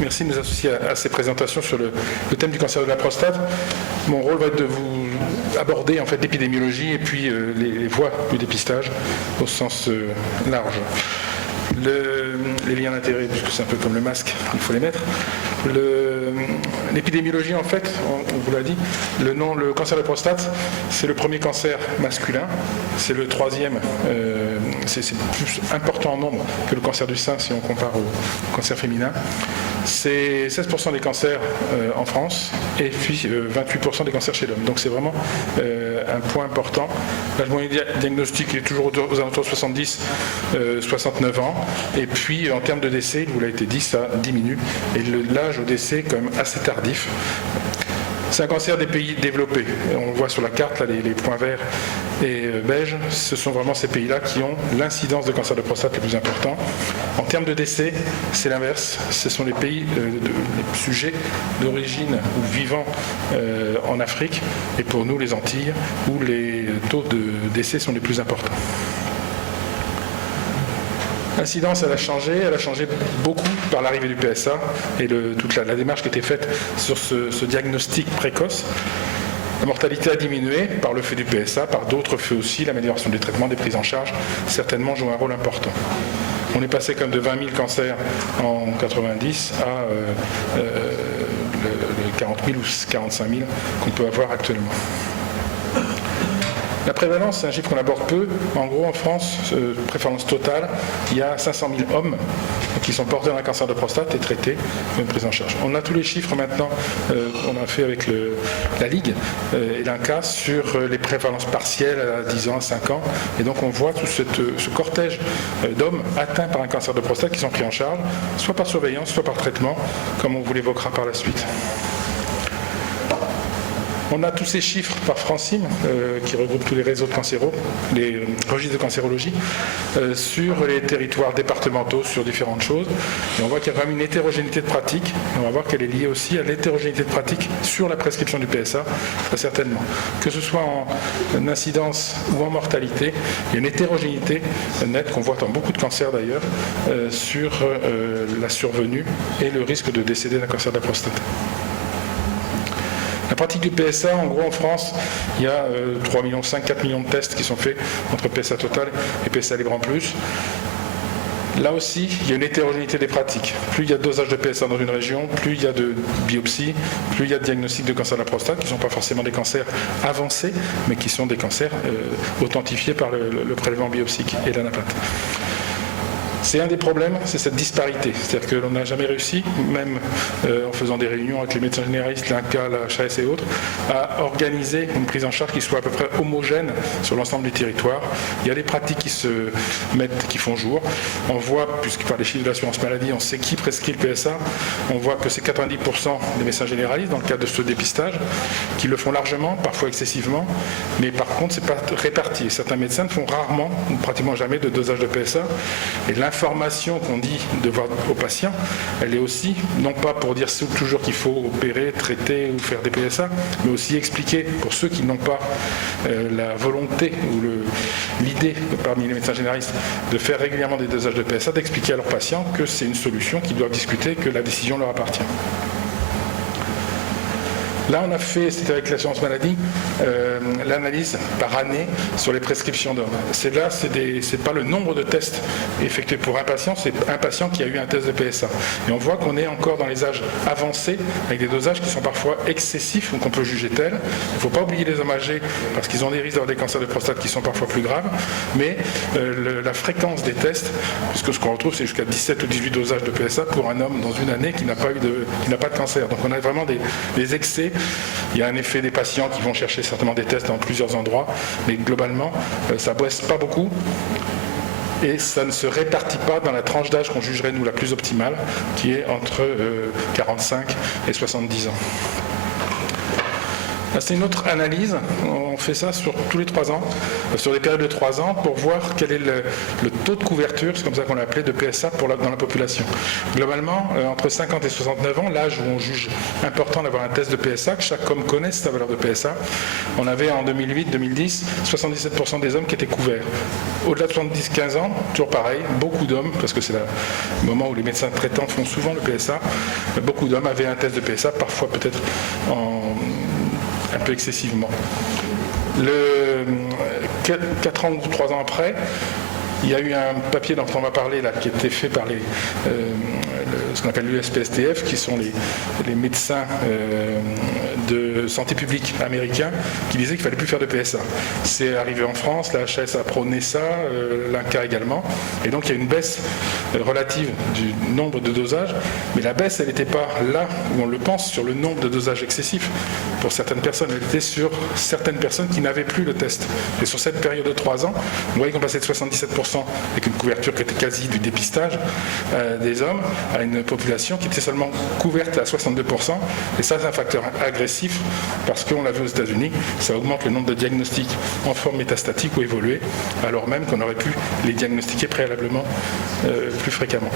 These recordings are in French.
Merci de nous associer à ces présentations sur le thème du cancer de la prostate. Mon rôle va être de vous aborder en fait l'épidémiologie et puis les voies du dépistage au sens large. Les liens d'intérêt, puisque c'est un peu comme le masque, il faut les mettre. L'épidémiologie, en fait, on vous l'a dit, le cancer de la prostate, c'est le premier cancer masculin, c'est le troisième, c'est plus important en nombre que le cancer du sein si on compare au cancer féminin. C'est 16% des cancers en France et puis 28% des cancers chez l'homme. Donc c'est vraiment un point important. L'âge moyen diagnostique est toujours aux alentours de 70-69 ans. Et puis en termes de décès, il vous l'a été dit, ça diminue. Et l'âge au décès est quand même assez tardif. C'est un cancer des pays développés. On voit sur la carte là, les points verts et beige. Ce sont vraiment ces pays-là qui ont l'incidence de cancer de prostate le plus important. En termes de décès, c'est l'inverse. Ce sont les pays, les sujets d'origine ou vivant en Afrique et pour nous les Antilles où les taux de décès sont les plus importants. L'incidence, elle a changé beaucoup par l'arrivée du PSA et toute la démarche qui était faite sur ce diagnostic précoce. La mortalité a diminué par le fait du PSA, par d'autres faits aussi, l'amélioration des traitements, des prises en charge, certainement joue un rôle important. On est passé comme de 20 000 cancers en 90 à 40 000 ou 45 000 qu'on peut avoir actuellement. La prévalence, c'est un chiffre qu'on aborde peu. En gros, en France, prévalence totale, il y a 500 000 hommes qui sont porteurs d'un cancer de prostate et traités, une prise en charge. On a tous les chiffres maintenant, on a fait avec la Ligue et l'INCA sur les prévalences partielles à 10 ans, à 5 ans. Et donc on voit tout ce cortège d'hommes atteints par un cancer de prostate qui sont pris en charge, soit par surveillance, soit par traitement, comme on vous l'évoquera par la suite. On a tous ces chiffres par Francine, qui regroupe tous les réseaux de cancéro, les registres de cancérologie, sur les territoires départementaux, sur différentes choses. Et on voit qu'il y a quand même une hétérogénéité de pratique. Et on va voir qu'elle est liée aussi à l'hétérogénéité de pratique sur la prescription du PSA, très certainement. Que ce soit en incidence ou en mortalité, il y a une hétérogénéité nette qu'on voit dans beaucoup de cancers d'ailleurs, sur la survenue et le risque de décéder d'un cancer de la prostate. La pratique du PSA, en gros en France, il y a 3,5 millions, 4 millions de tests qui sont faits entre PSA total et PSA libre en plus. Là aussi, il y a une hétérogénéité des pratiques. Plus il y a de dosage de PSA dans une région, plus il y a de biopsies, plus il y a de diagnostics de cancer de la prostate, qui ne sont pas forcément des cancers avancés, mais qui sont des cancers authentifiés par le prélèvement biopsique et l'anapate. C'est un des problèmes, c'est cette disparité. C'est-à-dire que l'on n'a jamais réussi, même en faisant des réunions avec les médecins généralistes, l'INCA, la HAS et autres, à organiser une prise en charge qui soit à peu près homogène sur l'ensemble du territoire. Il y a des pratiques qui font jour. On voit, puisque par les chiffres de l'assurance maladie, on sait qui prescrit le PSA. On voit que c'est 90% des médecins généralistes dans le cadre de ce dépistage, qui le font largement, parfois excessivement, mais par contre, c'est pas réparti. Certains médecins font rarement, ou pratiquement jamais, de dosage de PSA. Et l'information qu'on dit devoir aux patients, elle est aussi, non pas pour dire toujours qu'il faut opérer, traiter ou faire des PSA, mais aussi expliquer pour ceux qui n'ont pas la volonté ou l'idée parmi les médecins généralistes de faire régulièrement des dosages de PSA, d'expliquer à leurs patients que c'est une solution qu'ils doivent discuter, que la décision leur appartient. Là, on a fait, c'était avec l'assurance maladie, l'analyse par année sur les prescriptions d'hommes. C'est pas le nombre de tests effectués pour un patient, c'est un patient qui a eu un test de PSA. Et on voit qu'on est encore dans les âges avancés, avec des dosages qui sont parfois excessifs ou qu'on peut juger tels. Il ne faut pas oublier les hommes âgés, parce qu'ils ont des risques d'avoir des cancers de prostate qui sont parfois plus graves, mais la fréquence des tests, puisque ce qu'on retrouve, c'est jusqu'à 17 ou 18 dosages de PSA pour un homme dans une année qui n'a pas de cancer. Donc on a vraiment des excès. Il y a un effet des patients qui vont chercher certainement des tests dans plusieurs endroits, mais globalement, ça ne baisse pas beaucoup et ça ne se répartit pas dans la tranche d'âge qu'on jugerait nous la plus optimale, qui est entre 45 et 70 ans. C'est une autre analyse. On fait ça sur tous les 3 ans, sur des périodes de 3 ans, pour voir quel est le taux de couverture, c'est comme ça qu'on l'a appelé, de PSA dans la population. Globalement, entre 50 et 69 ans, l'âge où on juge important d'avoir un test de PSA, que chaque homme connaisse sa valeur de PSA, on avait en 2008-2010 77% des hommes qui étaient couverts. Au-delà de 70-15 ans, toujours pareil, beaucoup d'hommes, parce que c'est le moment où les médecins traitants font souvent le PSA, beaucoup d'hommes avaient un test de PSA, parfois peut-être un peu excessivement. 4 ans ou 3 ans après, il y a eu un papier dont on va parler là, qui a été fait par ce qu'on appelle l'USPSTF, qui sont les médecins de santé publique américains, qui disaient qu'il ne fallait plus faire de PSA. C'est arrivé en France, la HAS a prôné ça, l'INCA également, et donc il y a une baisse relative du nombre de dosages, mais la baisse, elle n'était pas là où on le pense, sur le nombre de dosages excessifs pour certaines personnes, elle était sur certaines personnes qui n'avaient plus le test. Et sur cette période de 3 ans, vous voyez qu'on passait de 77% avec une couverture qui était quasi du dépistage des hommes, à une population qui était seulement couverte à 62%. Et ça, c'est un facteur agressif parce qu'on l'a vu aux États-Unis, ça augmente le nombre de diagnostics en forme métastatique ou évoluée, alors même qu'on aurait pu les diagnostiquer préalablement plus fréquemment.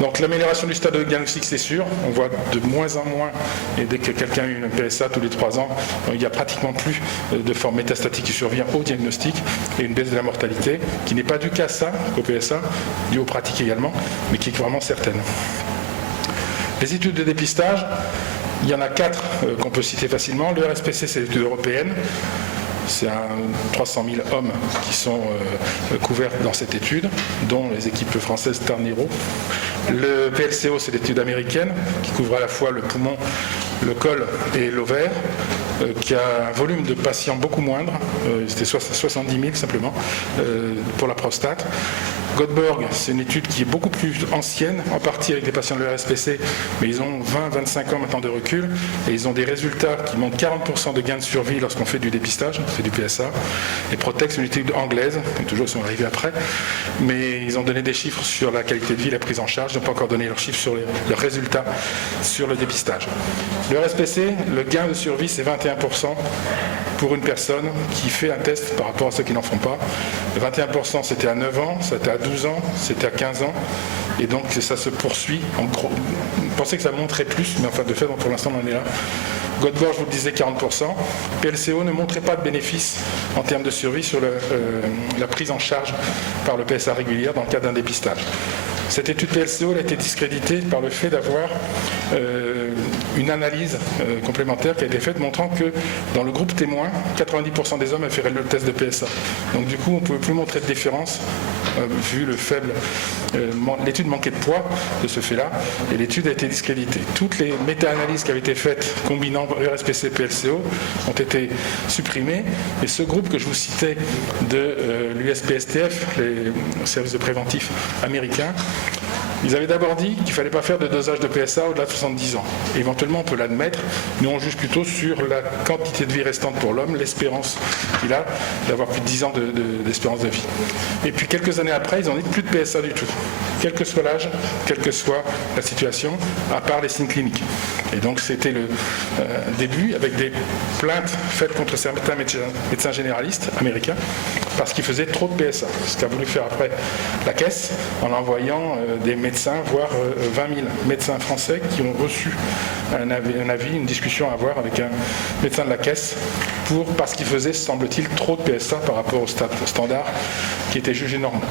Donc l'amélioration du stade de diagnostic, c'est sûr, on voit de moins en moins, et dès que quelqu'un a eu une PSA tous les 3 ans, il n'y a pratiquement plus de forme métastatique qui survient au diagnostic, et une baisse de la mortalité, qui n'est pas due qu'à ça, au PSA, due aux pratiques également, mais qui est vraiment certaine. Les études de dépistage, il y en a 4 qu'on peut citer facilement. Le RSPC, c'est l'étude européenne. C'est 300 000 hommes qui sont couverts dans cette étude, dont les équipes françaises Tarnero. Le PLCO, c'est l'étude américaine, qui couvre à la fois le poumon, le col et l'ovaire, qui a un volume de patients beaucoup moindre, c'était 70 000 simplement, pour la prostate. Göteborg, c'est une étude qui est beaucoup plus ancienne, en partie avec des patients de l'ERSPC, mais ils ont 20-25 ans maintenant de recul, et ils ont des résultats qui montrent 40% de gains de survie lorsqu'on fait du dépistage, c'est du PSA. Et Protex, c'est une étude anglaise, toujours ils sont arrivés après, mais ils ont donné des chiffres sur la qualité de vie, la prise en charge, ils n'ont pas encore donné leurs chiffres sur leurs résultats sur le dépistage. Le RSPC, le gain de survie, c'est 21% pour une personne qui fait un test par rapport à ceux qui n'en font pas. 21%, c'était à 9 ans, c'était à 12 ans, c'était à 15 ans, et donc ça se poursuit. En gros, on pensait que ça monterait plus, mais enfin de fait, pour l'instant, on en est là. Göteborg, je vous le disais, 40%. PLCO ne montrait pas de bénéfice en termes de survie sur la prise en charge par le PSA régulière dans le cas d'un dépistage. Cette étude PLCO elle a été discréditée par le fait d'avoir une analyse complémentaire qui a été faite montrant que dans le groupe témoin, 90% des hommes avaient fait le test de PSA. Donc du coup, on ne pouvait plus montrer de différence vu le faible... l'étude manquait de poids de ce fait-là et l'étude a été discréditée. Toutes les méta-analyses qui avaient été faites combinant RSPC et PLCO ont été supprimées et ce groupe que je vous citais de l'USPSTF, les services de préventif américains, ils avaient d'abord dit qu'il ne fallait pas faire de dosage de PSA au-delà de 70 ans. Éventuellement, on peut l'admettre, mais on juge plutôt sur la quantité de vie restante pour l'homme, l'espérance qu'il a d'avoir plus de 10 ans d'espérance de vie. Et puis, quelques années après, ils n'ont dit plus de PSA du tout. Quel que soit l'âge, quelle que soit la situation, à part les signes cliniques. Et donc, c'était le début avec des plaintes faites contre certains médecins généralistes américains parce qu'ils faisaient trop de PSA. Ce qu'a voulu faire après la caisse en envoyant des médecins, voire 20 000 médecins français qui ont reçu un avis, une discussion à avoir avec un médecin de la caisse parce qu'il faisait, semble-t-il, trop de PSA par rapport au standard qui était jugé normal.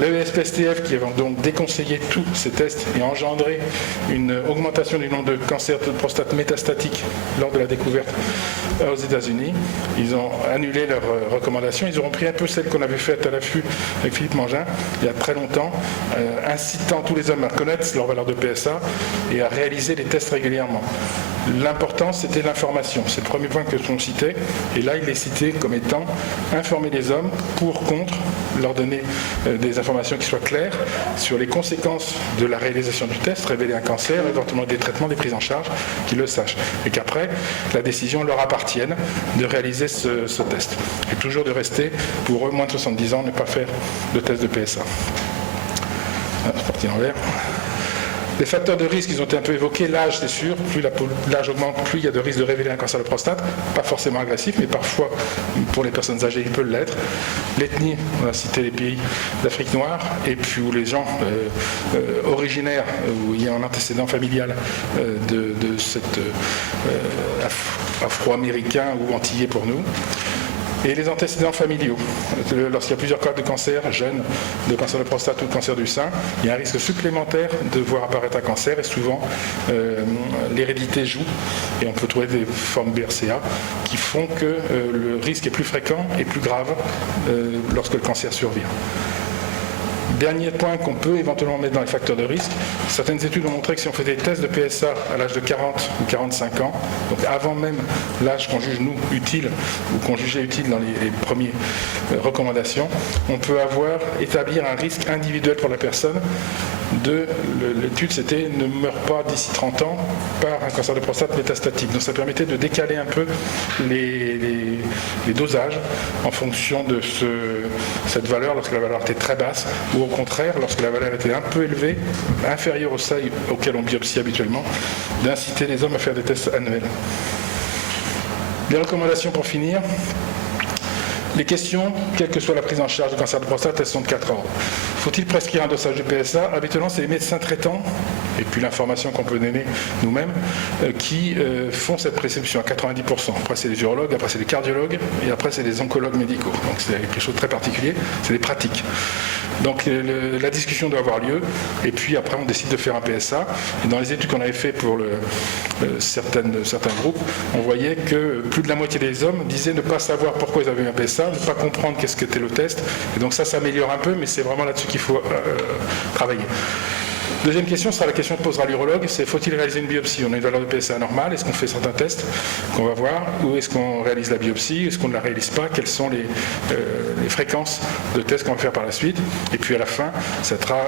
Le SPSTF qui a donc déconseillé tous ces tests et engendré une augmentation du nombre de cancers de prostate métastatiques lors de la découverte aux États-Unis. Ils ont annulé leurs recommandations. Ils auront pris un peu celle qu'on avait faite à l'affût avec Philippe Mangin il y a très longtemps, incitant tous les hommes à connaître leur valeur de PSA et à réaliser des tests régulièrement. L'important, c'était l'information. C'est le premier point que l'on citait. Et là, il est cité comme étant informer les hommes pour, contre, leur donner des informations qui soient claires sur les conséquences de la réalisation du test, révéler un cancer, éventuellement des traitements, des prises en charge, qu'ils le sachent. Et qu'après, la décision leur appartienne de réaliser ce test. Et toujours de rester, pour eux, moins de 70 ans, ne pas faire de test de PSA. Ah, c'est parti en l'air. Les facteurs de risque, ils ont été un peu évoqués. L'âge, c'est sûr. Plus l'âge augmente, plus il y a de risque de révéler un cancer de prostate. Pas forcément agressif, mais parfois, pour les personnes âgées, il peut l'être. L'ethnie, on a cité les pays d'Afrique noire, et puis où les gens originaires, où il y a un antécédent familial de cet afro-américain ou antillais pour nous. Et les antécédents familiaux. Lorsqu'il y a plusieurs cas de cancer jeunes, de cancer de prostate ou de cancer du sein, il y a un risque supplémentaire de voir apparaître un cancer et souvent l'hérédité joue et on peut trouver des formes BRCA qui font que le risque est plus fréquent et plus grave lorsque le cancer survient. Dernier point qu'on peut éventuellement mettre dans les facteurs de risque, certaines études ont montré que si on fait des tests de PSA à l'âge de 40 ou 45 ans, donc avant même l'âge qu'on juge nous utile ou qu'on jugeait utile dans les premières recommandations, on peut établir un risque individuel pour la personne. L'étude c'était ne meurt pas d'ici 30 ans par un cancer de prostate métastatique. Donc ça permettait de décaler un peu les dosages en fonction de cette valeur lorsque la valeur était très basse ou au contraire lorsque la valeur était un peu élevée, inférieure au seuil auquel on biopsie habituellement, d'inciter les hommes à faire des tests annuels. Les recommandations pour finir. Les questions, quelle que soit la prise en charge du cancer de prostate, elles sont de 4 ordres. Faut-il prescrire un dosage de PSA? Habituellement, c'est les médecins traitants, et puis l'information qu'on peut donner nous-mêmes, qui font cette prescription à 90%. Après, c'est les urologues, après, c'est les cardiologues, et après, c'est les oncologues médicaux. Donc, c'est quelque chose de très particulier, c'est des pratiques. Donc, la discussion doit avoir lieu, et puis après, on décide de faire un PSA. Et dans les études qu'on avait fait pour certains groupes, on voyait que plus de la moitié des hommes disaient ne pas savoir pourquoi ils avaient eu un PSA, ne pas comprendre qu'est-ce qu'était le test. Et donc ça s'améliore un peu, mais c'est vraiment là-dessus qu'il faut travailler. Deuxième question sera la question que posera l'urologue, c'est faut-il réaliser une biopsie? On a une valeur de PSA normale, est-ce qu'on fait certains tests qu'on va voir, ou est-ce qu'on réalise la biopsie, est-ce qu'on ne la réalise pas, quelles sont les fréquences de tests qu'on va faire par la suite, et puis à la fin, ça sera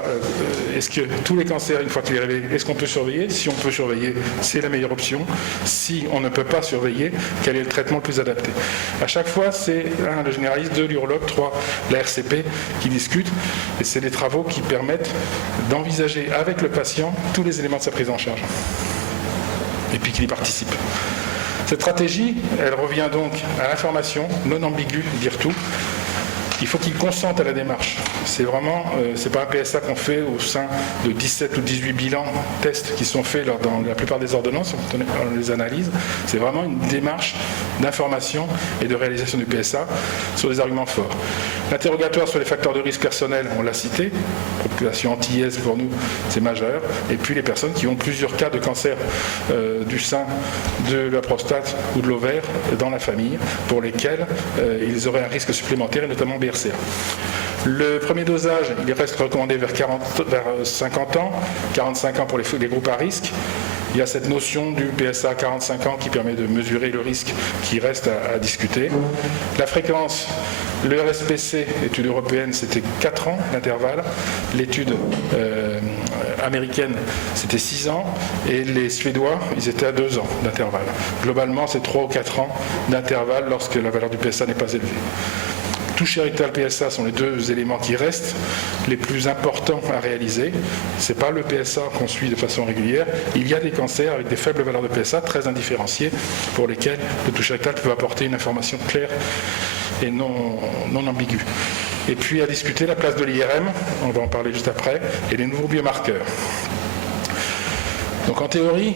est-ce que tous les cancers, une fois qu'il est révélé, est-ce qu'on peut surveiller? Si on peut surveiller, c'est la meilleure option. Si on ne peut pas surveiller, quel est le traitement le plus adapté? À chaque fois, c'est le généraliste, 2 l'urologue, 3 la RCP qui discutent, et c'est des travaux qui permettent d'envisager avec le patient tous les éléments de sa prise en charge et puis qu'il y participe. Cette stratégie, elle revient donc à l'information non ambiguë, dire tout. Il faut qu'il consente à la démarche. C'est vraiment, c'est pas un PSA qu'on fait au sein de 17 ou 18 bilans tests qui sont faits dans la plupart des ordonnances, on les analyse. C'est vraiment une démarche d'information et de réalisation du PSA sur des arguments forts. L'interrogatoire sur les facteurs de risque personnels, on l'a cité. Population antillaise pour nous, c'est majeur. Et puis les personnes qui ont plusieurs cas de cancer du sein, de la prostate ou de l'ovaire dans la famille, pour lesquels ils auraient un risque supplémentaire, et notamment BRCA. Le premier dosage, il reste recommandé vers 50 ans, 45 ans pour les groupes à risque. Il y a cette notion du PSA à 45 ans qui permet de mesurer le risque qui reste à discuter. La fréquence, le RSPC, l'étude européenne, c'était 4 ans d'intervalle. L'étude américaine, c'était 6 ans. Et les Suédois, ils étaient à 2 ans d'intervalle. Globalement, c'est 3 ou 4 ans d'intervalle lorsque la valeur du PSA n'est pas élevée. Touche rectal PSA sont les 2 éléments qui restent les plus importants à réaliser. Ce n'est pas le PSA qu'on suit de façon régulière. Il y a des cancers avec des faibles valeurs de PSA très indifférenciées pour lesquels le touche rectal peut apporter une information claire et non ambiguë. Et puis à discuter la place de l'IRM, on va en parler juste après, et les nouveaux biomarqueurs. Donc en théorie,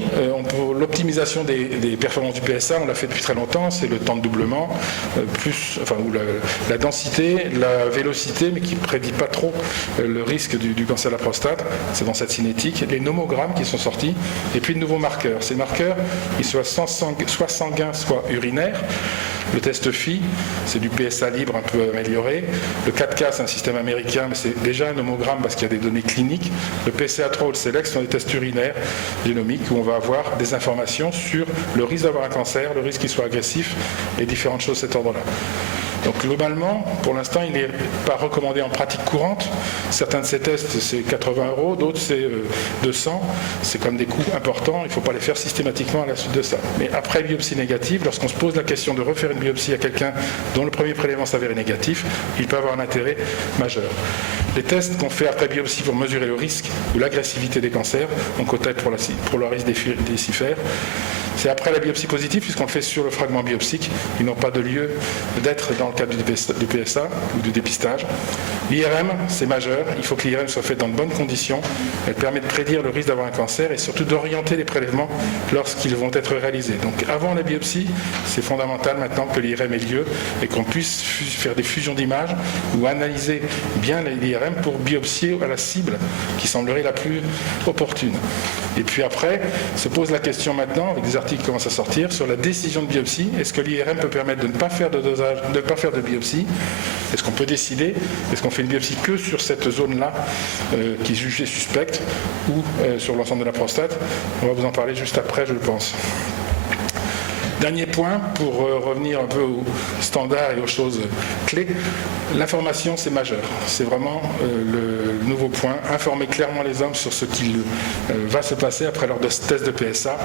l'optimisation des performances du PSA, on l'a fait depuis très longtemps, c'est le temps de doublement, ou la densité, la vélocité, mais qui ne prédit pas trop le risque du cancer de la prostate, c'est dans cette cinétique, les nomogrammes qui sont sortis, et puis de nouveaux marqueurs. Ces marqueurs, ils soient soit sanguins, soit urinaires. Le test Phi, c'est du PSA libre un peu amélioré. Le 4K, c'est un système américain, mais c'est déjà un nomogramme parce qu'il y a des données cliniques. Le PCA3 ou le SELECT sont des tests urinaires génomiques où on va avoir des informations sur le risque d'avoir un cancer, le risque qu'il soit agressif et différentes choses de cet ordre-là. Donc globalement, pour l'instant, il n'est pas recommandé en pratique courante. Certains de ces tests, c'est 80 €, d'autres c'est 200. C'est comme des coûts importants, il ne faut pas les faire systématiquement à la suite de ça. Mais après biopsie négative, lorsqu'on se pose la question de refaire une biopsie à quelqu'un dont le premier prélèvement s'avérait négatif, il peut avoir un intérêt majeur. Les tests qu'on fait après biopsie pour mesurer le risque ou l'agressivité des cancers, donc au tête pour le risque des cifères, c'est après la biopsie positive, puisqu'on le fait sur le fragment biopsique. Ils n'ont pas de lieu d'être dans le cadre du PSA ou du dépistage. L'IRM, c'est majeur. Il faut que l'IRM soit faite dans de bonnes conditions. Elle permet de prédire le risque d'avoir un cancer et surtout d'orienter les prélèvements lorsqu'ils vont être réalisés. Donc avant la biopsie, c'est fondamental maintenant que l'IRM ait lieu et qu'on puisse faire des fusions d'images ou analyser bien l'IRM pour biopsier à la cible qui semblerait la plus opportune. Et puis après, se pose la question maintenant, avec des articles qui commencent à sortir, sur la décision de biopsie. Est-ce que l'IRM peut permettre de ne pas faire de dosage, de ne pas faire de biopsie? Est-ce qu'on peut décider? Est-ce qu'on fait une biopsie que sur cette zone-là qui est jugée suspecte ou sur l'ensemble de la prostate? On va vous en parler juste après, je le pense. Dernier point, pour revenir un peu aux standards et aux choses clés, l'information c'est majeur. C'est vraiment le nouveau point. Informer clairement les hommes sur ce qu'il va se passer après leur test de PSA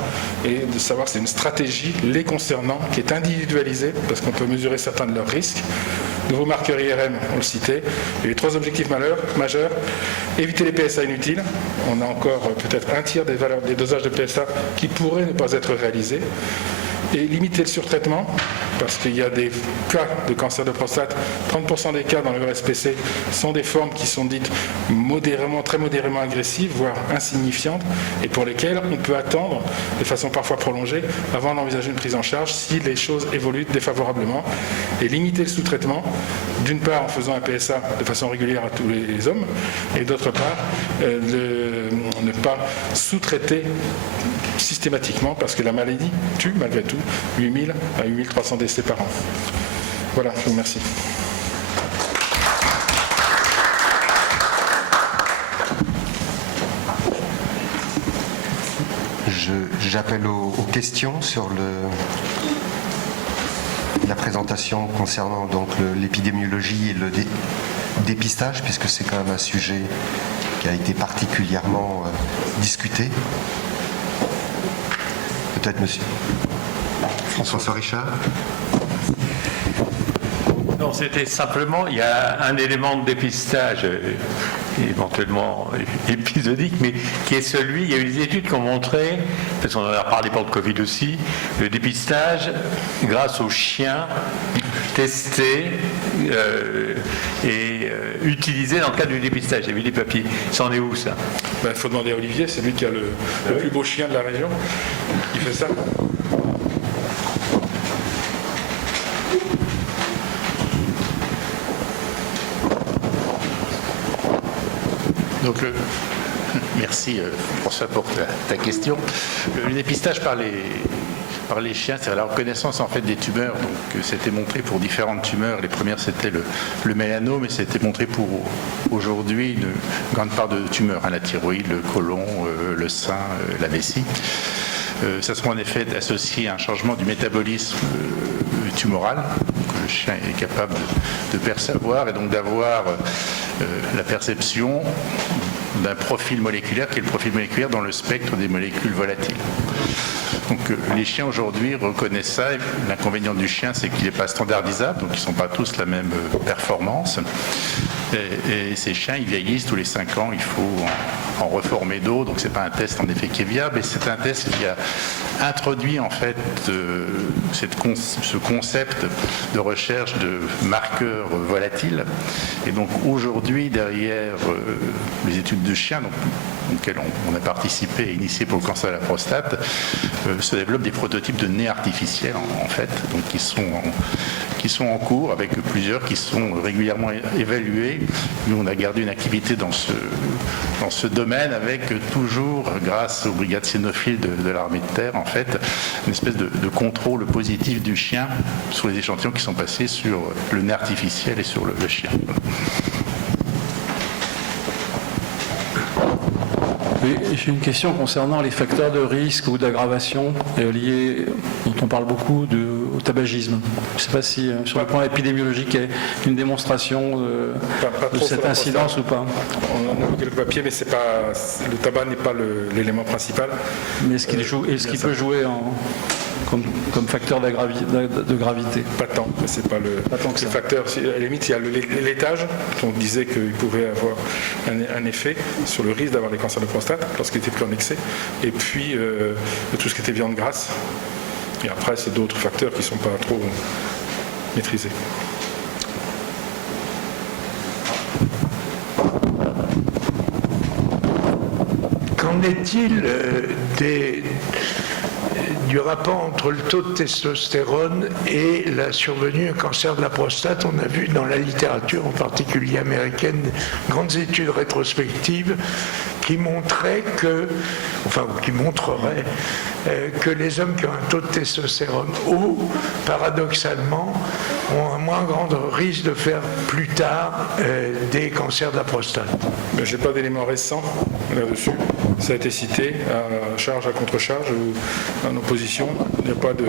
et de savoir que c'est une stratégie les concernant qui est individualisée parce qu'on peut mesurer certains de leurs risques. Nouveau marqueur IRM, on le citait. Et les 3 objectifs majeurs, éviter les PSA inutiles. On a encore peut-être un tiers des dosages de PSA qui pourraient ne pas être réalisés. Et limiter le surtraitement, parce qu'il y a des cas de cancer de prostate, 30% des cas dans le RSPC sont des formes qui sont dites très modérément agressives, voire insignifiantes, et pour lesquelles on peut attendre, de façon parfois prolongée, avant d'envisager une prise en charge si les choses évoluent défavorablement. Et limiter le sous-traitement, d'une part en faisant un PSA de façon régulière à tous les hommes, et d'autre part, ne pas sous-traiter systématiquement, parce que la maladie tue malgré tout 8000 à 8300 décès par an. Voilà, je vous remercie. J'appelle aux questions sur la présentation concernant donc l'épidémiologie et le dépistage, puisque c'est quand même un sujet qui a été particulièrement discuté. Peut-être monsieur François Richard. Non, c'était simplement, il y a un élément de dépistage éventuellement épisodique, mais qui est celui, il y a eu des études qui ont montré, parce qu'on en a parlé pour le Covid aussi, le dépistage grâce aux chiens testés et utilisés dans le cadre du dépistage. J'ai vu des papiers. Ça en est où, ça? Il faut demander à Olivier, c'est lui qui a le plus beau chien de la région. Il fait ça. Donc, merci François pour ta question. Le dépistage par les chiens, c'est la reconnaissance en fait des tumeurs. Donc, c'était montré pour différentes tumeurs. Les premières, c'était le mélanome, et c'était montré pour aujourd'hui une grande part de tumeurs, la thyroïde, le côlon, le sein, la vessie. Ça sera en effet associé à un changement du métabolisme tumoral. Donc, le chien est capable de percevoir et donc d'avoir la perception d'un profil moléculaire qui est le profil moléculaire dans le spectre des molécules volatiles. Donc les chiens aujourd'hui reconnaissent ça. L'inconvénient du chien, c'est qu'il n'est pas standardisable, donc ils ne sont pas tous la même performance. Et ces chiens, ils vieillissent tous les 5 ans, il faut en reformer d'autres, donc ce n'est pas un test en effet qui est viable, et c'est un test qui a introduit en fait ce concept de recherche de marqueurs volatiles. Et donc aujourd'hui, derrière les études de chiens, auxquelles on a participé et initié pour le cancer de la prostate, se développent des prototypes de nez artificiels en fait, donc qui sont en cours, avec plusieurs qui sont régulièrement évalués. Nous, on a gardé une activité dans ce domaine, avec toujours, grâce aux brigades cynophiles de l'armée de terre, en fait, une espèce de contrôle positif du chien sur les échantillons qui sont passés sur le nez artificiel et sur le chien. Oui, j'ai une question concernant les facteurs de risque ou d'aggravation liés, dont on parle beaucoup, au tabagisme. Je ne sais pas si sur le plan épidémiologique, il y a une démonstration Pas de trop cette sur la incidence ou pas. On en a vu quelques papiers, mais le tabac n'est pas l'élément principal. Mais est-ce qu'il peut jouer comme facteur de gravité? Pas tant, mais c'est pas le Pas tant que ça. facteur. À la limite, il y a le laitage. On disait qu'il pouvait avoir un effet sur le risque d'avoir des cancers de prostate lorsqu'il était pris en excès. Et puis, tout ce qui était viande grasse. Et après, c'est d'autres facteurs qui ne sont pas trop maîtrisés. Qu'en est-il du rapport entre le taux de testostérone et la survenue d'un cancer de la prostate? On a vu dans la littérature, en particulier américaine, grandes études rétrospectives qui montreraient que les hommes qui ont un taux de testostérone haut, paradoxalement, ont un moins grand risque de faire plus tard des cancers de la prostate. Je n'ai pas d'éléments récents là-dessus. Ça a été cité à charge, à contre-charge ou en opposition. Il n'y a pas de...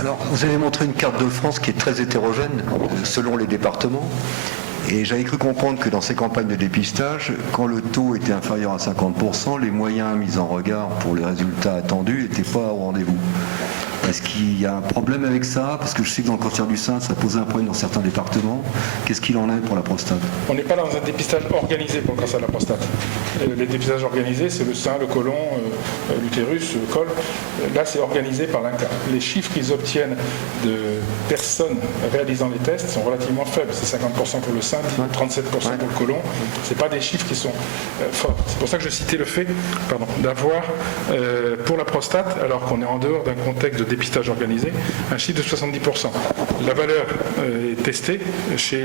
Alors, vous avez montré une carte de France qui est très hétérogène selon les départements. Et j'avais cru comprendre que dans ces campagnes de dépistage, quand le taux était inférieur à 50%, les moyens mis en regard pour les résultats attendus n'étaient pas au rendez-vous. Est-ce qu'il y a un problème avec ça? Parce que je sais que dans le cancer du sein, ça posait un problème dans certains départements. Qu'est-ce qu'il en est pour la prostate? On n'est pas dans un dépistage organisé pour le cancer de la prostate. Les dépistages organisés, c'est le sein, le côlon, l'utérus, le col. Là, c'est organisé par l'INCa. Les chiffres qu'ils obtiennent de personnes réalisant les tests sont relativement faibles. C'est 50% pour le sein, 37% pour le côlon. Ce pas des chiffres qui sont forts. C'est pour ça que je citais le fait d'avoir, pour la prostate, alors qu'on est en dehors d'un contexte de dépistage organisé, un chiffre de 70%. La valeur est testée chez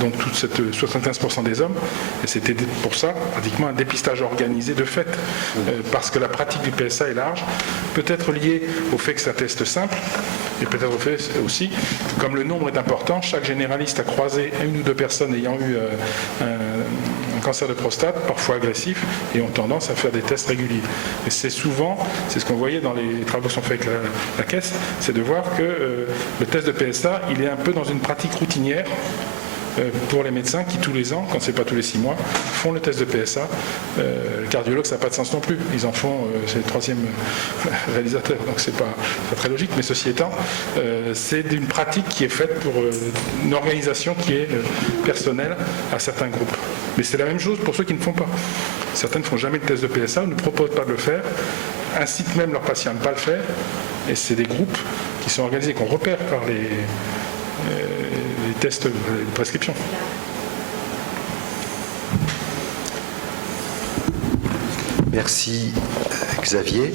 donc toute cette 75% des hommes, et c'était pour ça pratiquement un dépistage organisé de fait, parce que la pratique du PSA est large, peut-être liée au fait que c'est un test simple, et peut-être au fait aussi que comme le nombre est important, chaque généraliste a croisé une ou deux personnes ayant eu un cancer de prostate, parfois agressif, et ont tendance à faire des tests réguliers. Et c'est souvent, c'est ce qu'on voyait dans les travaux qui sont faits avec la caisse, c'est de voir que le test de PSA, il est un peu dans une pratique routinière pour les médecins qui tous les ans, quand c'est pas tous les 6 mois, font le test de PSA. Le cardiologue, ça n'a pas de sens non plus. Ils en font, c'est le 3e réalisateur, donc c'est pas très logique. Mais ceci étant, c'est une pratique qui est faite pour une organisation qui est personnelle à certains groupes. Mais c'est la même chose pour ceux qui ne font pas. Certains ne font jamais le test de PSA ou ne proposent pas de le faire, incitent même leurs patients à ne pas le faire. Et c'est des groupes qui sont organisés, qu'on repère par les tests de prescription. Merci Xavier.